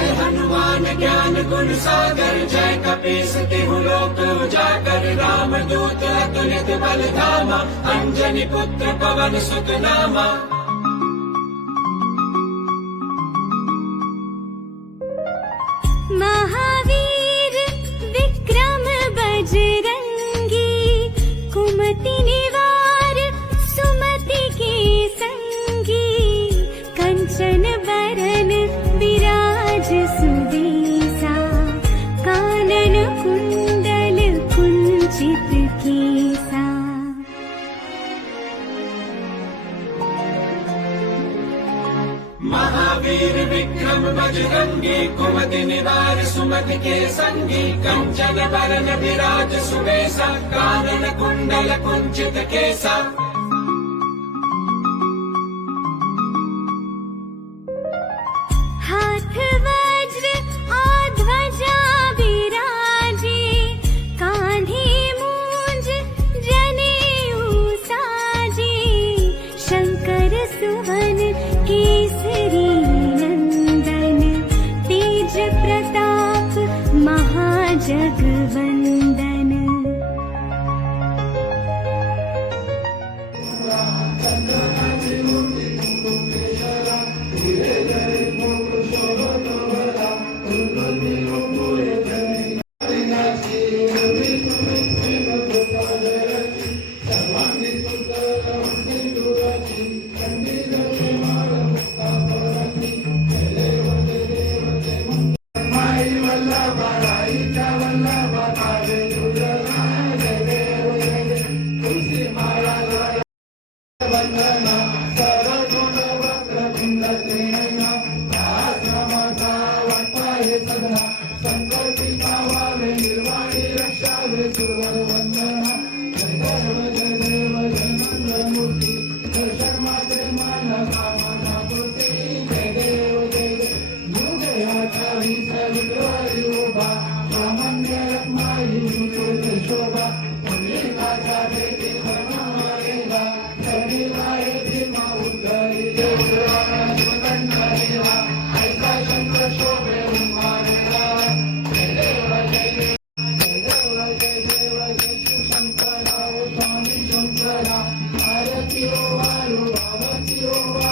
जय हनुमान ज्ञान गुण सागर जय कपीस तिहु लोक उजागर राम दूत अतुलित बल धामा अंजनी पुत्र पवन सुत नामा बजरंगी कुमति निवार सुमति के संगी कंचन बरन विराज सुबेसा कानन कुंडल कुंचित केसा Lord.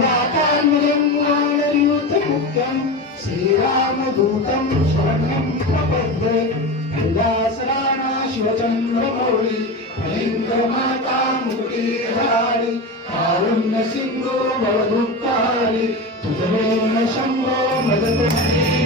वातान्यमुख्यं श्रीरामदूतं शरणं प्रपद्ये कैलासराणा शिवचन्द्रमौळि फणीन्द्रमाता मुकुटीहारि कारुण्य सिन्धो भवदुःखारि तुझमेव शम्भो मदतु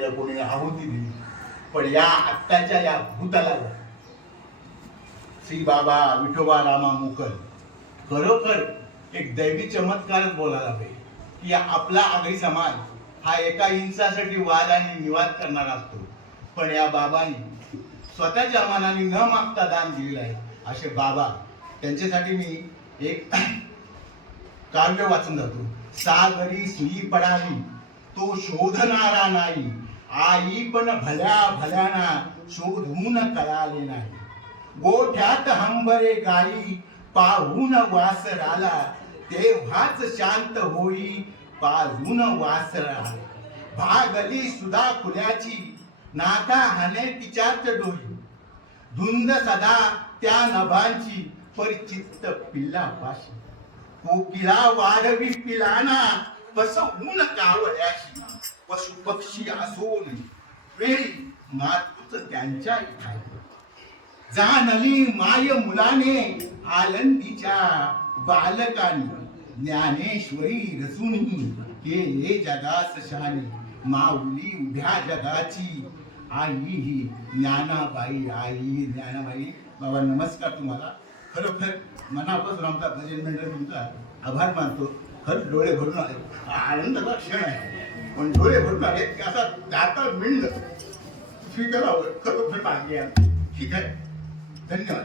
काय कोणी आहुती दिली. पण या आत्ताच्या या भूतलावर श्री बाबा विठोबा रामा मुकल खरोखर एक दैवी चमत्कारच बोलायला पाहिजे की आपला आगरी समाज हा एका इंचासाठी वाद आणि निवाद करणारा असतो. पण या बाबांनी स्वतःच्या मनाने न मागता दान दिलेलं आहे. असे बाबा त्यांच्यासाठी मी एक काव्य वाचून जातो. सागरी सुई पडावी तो शोधणारा नाही. आई पण भल्या भल्याना शोधून कळाले नाही. गोठ्यात हंबरे गाई पाहून वासराला तेव्हाच शांत होई पाजून वासरा. भागली सुधा फुल्याची नाका हाने तिच्यात डोई धुंद सदा त्या नभांची परिचित पिल्ला पाशी. कोकिला वाढवी पिलाना बसवून कावळ्याशी. पशु पक्षी असोन वेळी मातूच त्यांच्या जा जाणली माय मुलाने आलंदीच्या बालकाने ज्ञानेश्वरी रसूनी केले जगास शाने माऊली उभ्या जगाची. आई ही ज्ञानाबाई आई ज्ञानाबाई. बाबा नमस्कार तुम्हाला. खरोखर मनापासून आमचा भजन मंडळ तुमचा आभार मानतो. खरंच डोळे भरून आले. आनंदाचा क्षण आहे. पण डोळे भरून आले की असा दाता मिळलं. स्वीकारावं खरोखर मागे आहे. ठीक आहे. धन्यवाद.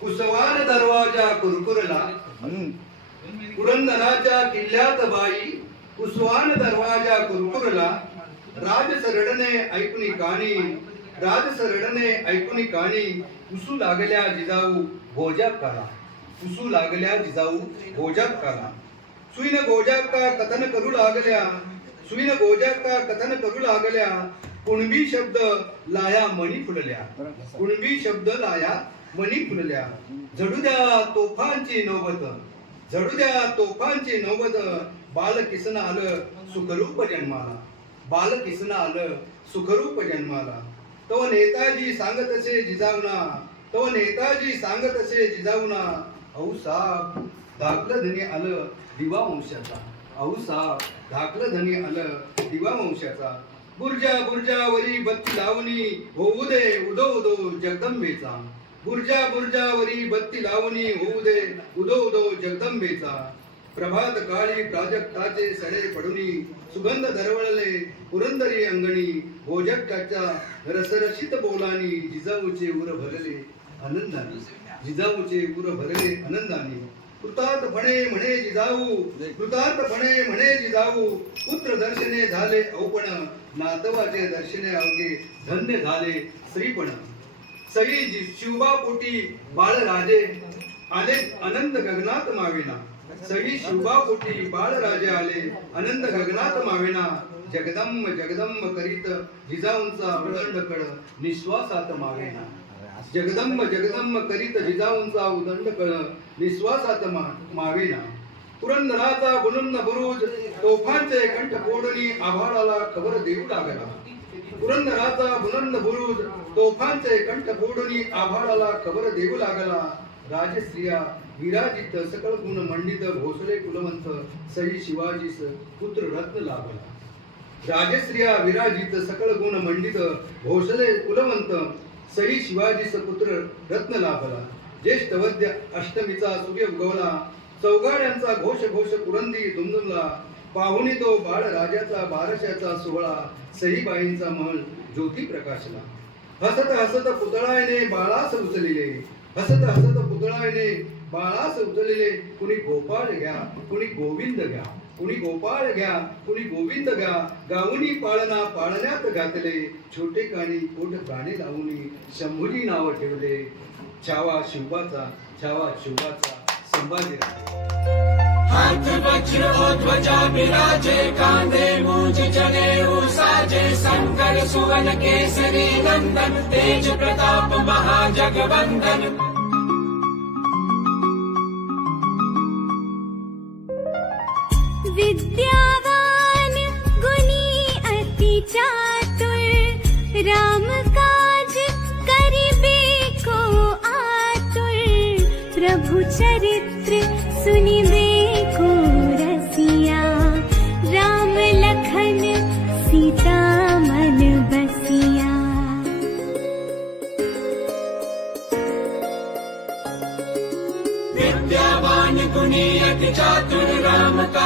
कुसवान दरवाजा कुरकुरला. पुरंदराच्या किल्ल्यात बाई कुसवान दरवाजा कुरकुरला. राज सरडणे ऐकून काणी राज सरडणे ऐकून काणी. कुसू लागल्या जिजाऊ भोजा करा कुसू लागल्या जिजाऊ भोजा करा सुईन गोजा का कथन करू लागल्या? सुईन गोजा का कथन करू लागल्या? कुणबी शब्द लाया मणी फुडल्या कुणबी शब्द लाया मणी फुलल्या झडू द्या तोफांची नौबत झडू द्या तोफांची नौबत बाल किसन आलं सुखरूप जन्माला. बाल किसन आलं सुखरूप जन्माला. तो नेताजी सांगत असे जिजावना तो नेताजी सांगत असे जिजाऊना. औसाब धाकलं धनी आलं दिवा वंशाचा औसाब धाकलं धनी आलं दिवा वंशाचा बुर्जा वरी बत्ती लावणी. होऊ दे उदो उदो जगदंबेचा. बुर्जा बुर्जावरी बत्ती लावणी होऊ दे उदो उदो जगदंबेचा. प्रभात काळी प्राजक्ताचे सडे पडुनी सुगंध दरवळले पुरंदरी अंगणी भोजकाच्या रसरशीत बोलानी जिजाऊचे उर भरले आनंदाने. जिजाऊचे उर भरले आनंदाने. कृतार्थपणे म्हणे जिजाऊ कृतार्थपणे म्हणे जिजाऊ पुत्र दर्शने झाले औपण नातवाचे दर्शने अवघे धन्य झाले श्रीपण. सई शिवबा पोटी बाळराजे आले अनंत गगनात मावेना. सई शिवबा पोटी बाळराजे आले अनंत गगनात मावेना. जगदंब जगदंब करीत जिजाऊंचा उदंड कळ निश्वासात मावेना. जगदंब जगदंब करीत जिजाऊंचा उदंड कळ निश्वासात मा- मावेना. पुरंदराचा बुलंद बुरुज तोफांचे कंठ फोडणी आभाळाला खबर देऊ लागला. पुरंदराचा बुलंद बुरुज तोफांचे कंठ फोडणी आभाळाला खबर देऊ लागला. राजस्त्रिया विराजित सकळ गुण मंडित भोसले कुलवंत सई शिवाजीस पुत्र रत्न लाभला. राजश्रिया विराजित सकळ गुण मंडित भोसले कुलवंत सई शिवाजीस पुत्र रत्न लाभला. ज्येष्ठ वद्य अष्टमीचा सूर्य उगवला चौगाड्यांचा घोष घोष पुरंदी दुमदुमला. पाहुणे तो बाळ राजाचा बारशाचा सोहळा सईबाईंचा महल ज्योती प्रकाशला. हसत हसत पुतळायने बाळास उचलिले. हसत हसत पुतळायने बाळास उचलिले. कुणी गोपाळ घ्या कुणी गोविंद घ्या कुणी गोपाळ घ्या कुणी गोविंद घ्या. गाऊनी पाळणा पाळण्यात घातले. छोटे काणी पोट गाणे लावूनी शंभुजी नाव ठेवले. छावा शिवबाचा छावा शिवबाचा संभाजी ध्वजा विराजे कांधे मूज जने साजे शंकर सुवन केसरी नंदन तेज प्रताप महाजगवंदन विद्यावान गुणी अति चातुर राम काज करिबे को आतुर प्रभु चरित्र सुनिबे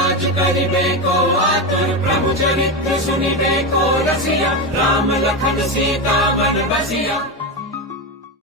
काज करिबे को आतुर प्रभु चरित्र सुनिबे को रसिया। राम लखन सीता मन बसिया।